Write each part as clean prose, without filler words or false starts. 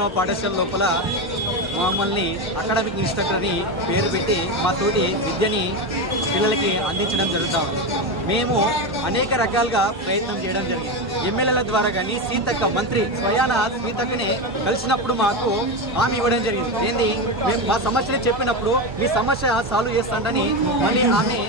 ఆశ్రమ పాఠశాల లోపల మమ్మల్ని అకాడమిక్ ఇన్స్ట్రక్టర్ అని పేరు పెట్టి మా తోటి విద్యని పిల్లలకి అందించడం జరుగుతూ ఉంది. మేము అనేక రకాలుగా ప్రయత్నం చేయడం జరిగింది. ఎమ్మెల్యేల ద్వారా కానీ సీతక్క మంత్రి స్వయాన సీతక్కనే కలిసినప్పుడు మాకు హామీ ఇవ్వడం జరిగింది. ఏంది మేము మా సమస్యని చెప్పినప్పుడు మీ సమస్య సాల్వ్ చేస్తాడని మళ్ళీ ఆమె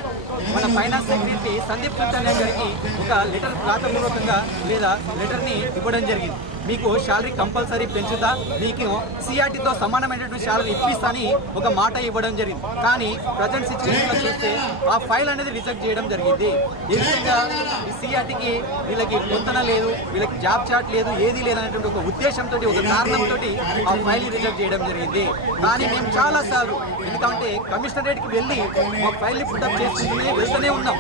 మన ఫైనాన్స్ సెక్రటరీ సందీప్ సుల్తానియా గారికి ఒక లెటర్ రాతపూర్వకంగా లేదా లెటర్ని ఇవ్వడం జరిగింది. మీకు శాలరీ కంపల్సరీ పెంచుతా, మీకు సిఆర్టీతో సమానమైనటువంటి శాలరీ ఇప్పిస్తాని ఒక మాట ఇవ్వడం జరిగింది. కానీ ప్రజెంట్ సిచ్యువేషన్లో చూస్తే ఆ ఫైల్ అనేది రిజెక్ట్ చేయడం జరిగింది. ఏ విధంగా ఈ సిఆర్టీకి వీళ్ళకి పొందన లేదు, వీళ్ళకి జాబ్ చాట్ లేదు, ఏది లేదనేటువంటి ఒక ఉద్దేశంతో ఒక కారణంతో ఆ ఫైల్ రిజెక్ట్ చేయడం జరిగింది. కానీ మేము చాలాసార్లు ఎందుకంటే కమిషనరేట్కి వెళ్ళి మా ఫైల్ని పుట్టప్ చేసుకుంటూనే వెళ్తూనే ఉన్నాం.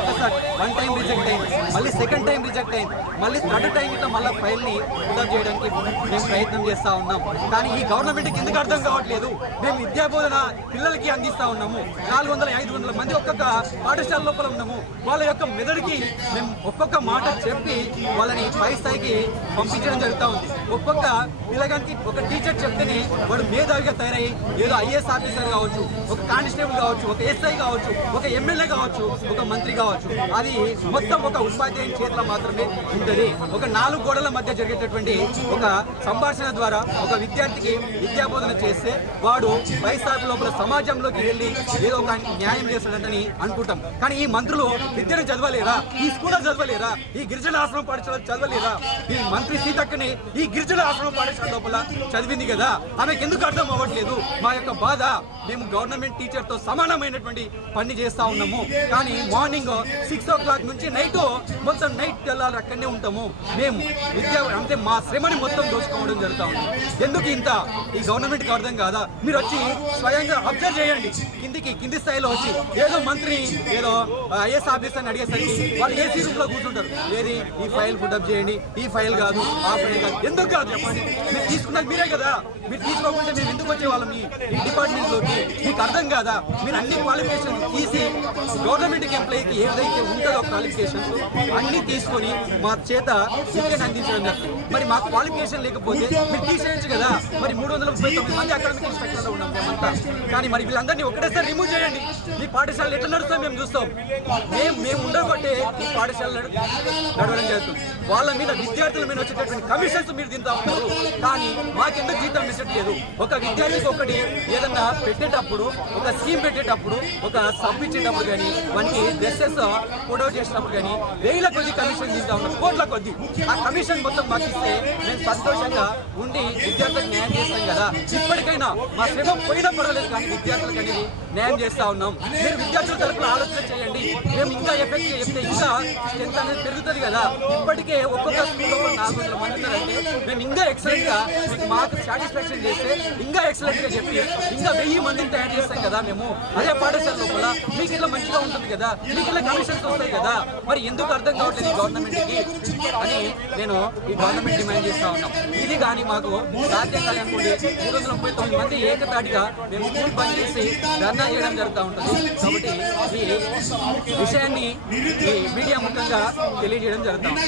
ఒకసారి 1 టైం రిజెక్ట్ అయింది, మళ్ళీ 2nd టైం రిజెక్ట్ అయింది, మళ్ళీ 3rd టైం ఇట్లా మళ్ళీ ఫైల్ని పుట్టప్ చేయడానికి మేము ప్రయత్నం చేస్తూ ఉన్నాం. కానీ ఈ గవర్నమెంట్కి ఎందుకు అర్థం కావట్లేదు? మేము విద్యాబోధన పిల్లలకి అందిస్తూ ఉన్నాము. 400-500 మంది ఒక్కొక్క పాఠశాల లోపల ఉన్నాము. వాళ్ళ యొక్క మెదడుకి మేము ఒక్కొక్క మాట చెప్పి వాళ్ళని పై స్థాయికి పంపించడం జరుగుతూ ఉంది. ఒక్కొక్క పిల్లగానికి ఒక టీచర్ చెప్తేనే వాడు మేధావిగా తయారై ఏదో ఐఏఎస్ ఆఫీసర్ కావచ్చు, ఒక కానిస్టేబుల్ కావచ్చు, ఒక ఎస్ఐ కావచ్చు, ఒక ఎమ్మెల్యే కావచ్చు, ఒక మంత్రి కావచ్చు. అది మొత్తం ఒక ఉపాధ్యాయుని చేతిలో మాత్రమే ఉంటుంది. ఒక 4 గోడల మధ్య జరిగేటటువంటి ఒక సంభాషణ ద్వారా ఒక విద్యార్థికి విద్యాబోధన చేస్తే వాడు పై స్థాయి లోపల సమాజంలోకి వెళ్ళి ఏదో ఒక న్యాయం చేస్తాడని అనుకుంటాం. కానీ ఈ మంత్రులు విద్యను చదవలేరా? ఈ స్కూల్ చదవలేరా? ఈ గిరిజన ఆశ్రమ పాఠశాల చదవలేరా? ఈ మంత్రి సీతక్కని ఈ గిరిజన ఆశ్రమ పాఠశాల లోపల చదివింది కదా, ఆమెకు ఎందుకు అర్థం అవ్వట్లేదు? మా యొక్క బాధ, మేము గవర్నమెంట్ టీచర్ తో సమానమైనటువంటి పని చేస్తా ఉన్నాము. కానీ మార్నింగ్ 6 o'clock నుంచి మొత్తం నైట్ తెల్లాలి అక్కడనే ఉంటాము. మేము అంటే మా శ్రమని మొత్తం దోచుకోవడం జరుగుతూ ఉంది. ఎందుకు ఇంత ఈ గవర్నమెంట్ కి అర్థం కాదా? మీరు వచ్చి స్వయంగా అబ్జర్వ్ చేయండి. కింది స్థాయిలో వచ్చి ఏదో మంత్రి ఏదో ఐఏఎస్ ఆఫీసర్ అడిగేసరికి వాళ్ళు ఏసీ రూమ్ లో కూర్చుంటారు. ఏది ఈ ఫైల్ పుట్టప్ చేయండి, ఈ ఫైల్ కాదు, ఆ ఫైల్ కాదు. ఎందుకు కాదు చెప్పండి? మీరు తీసుకున్నది మీరే కదా. మీరు తీసుకోకుంటే మేము ఎందుకు వచ్చేవాళ్ళం ఈ డిపార్ట్మెంట్ లోకి? మీకు అర్థం కాదా? మీరు అన్ని క్వాలిఫికేషన్ తీసి గవర్నమెంట్ ఎంప్లాయీకి ఏదైతే ఉంటుందో క్వాలిఫికేషన్స్ అన్ని తీసుకొని మా చేత విద్యను అందించడం జరుగుతుంది. మరి మా క్వాలిఫికేషన్ లేకపోతే మీరు తీసేయచ్చు కదా. మరి 339 మంది అకాడమిక్ ఇన్స్ట్రక్టర్లో ఉన్నాం మేమంతా. కానీ మరి వీళ్ళందరినీ ఒకటేసారి రిమూవ్ చేయండి. ఈ పాఠశాలలు ఎట్లా నడుస్తాం మేము చూస్తాం. మేము ఉండబట్టే ఈ పాఠశాల నడవడం జరుగుతుంది. వాళ్ళ మీద విద్యార్థుల మీద వచ్చేటటువంటి కమిషన్స్ మీరు తింటా ఉంటారు. కానీ మాకెందుకు జీతం ఇచ్చట్లేదు? ఒక విద్యార్థికి ఒకటి ఏదన్నా పెట్టేటప్పుడు, ఒక స్కీమ్ పెట్టేటప్పుడు, ఒక సబ్ ఇచ్చేటప్పుడు కానీ, వానికి డ్రెస్సెస్ ఫోటోట్ చేసినప్పుడు కానీ 1000 కొద్ది కమిషన్ తీస్తా ఉన్నాం, 1 కోట్ల కొద్ది. ఆ కమిషన్ మొత్తం మాకు ఇస్తే మేము సంతోషంగా ఉండి విద్యార్థులకు న్యాయం చేస్తాం కదా. ఇప్పటికైనా మా శ్రమ పోయినా పర్వాలేదు, కానీ విద్యార్థులకు అనేది న్యాయం చేస్తా ఉన్నాం. మీరు విద్యార్థుల తరఫున ఆలోచన చేయండి. మేము ఇంకా ఎఫెక్ట్ చెప్తే ఇంకా స్ట్రెంత్ అనేది పెరుగుతుంది కదా. ఇప్పటికే ఒక్కొక్క స్కూల్లో 400 మంది ఉన్నారంటే మేము ఇంకా ఎక్సలెంట్ గా మీకు మాకు సాటిస్ఫాక్షన్ చేస్తే ఇంకా ఎక్సలెంట్ గా చెప్పి ఇంకా 1000 మందిని తయారు చేస్తాం కదా మేము. అదే పాఠశాల లోపల మీకు ఇట్లా మంచిగా ఉంటుంది కదా, మీకు ఇట్లా కమిషన్స్ వస్తాయి కదా. మరి ఎందుకు అర్థం కావట్లేదు ఈ గవర్నమెంట్ కి అని నేను ఈ గవర్నమెంట్ డిమాండ్ చేస్తా ఉన్నాం. ఇది కానీ మాకు సాధ్యం కాదనుకోండి 339 మంది ఏకతాటిగా మేము స్కూల్ బంద్ చేసి ధర్నా చేయడం జరుగుతూ ఉంటుంది. కాబట్టి ఈ విషయాన్ని ఈ మీడియా ముఖ్యంగా తెలియజేయడం జరుగుతుంది.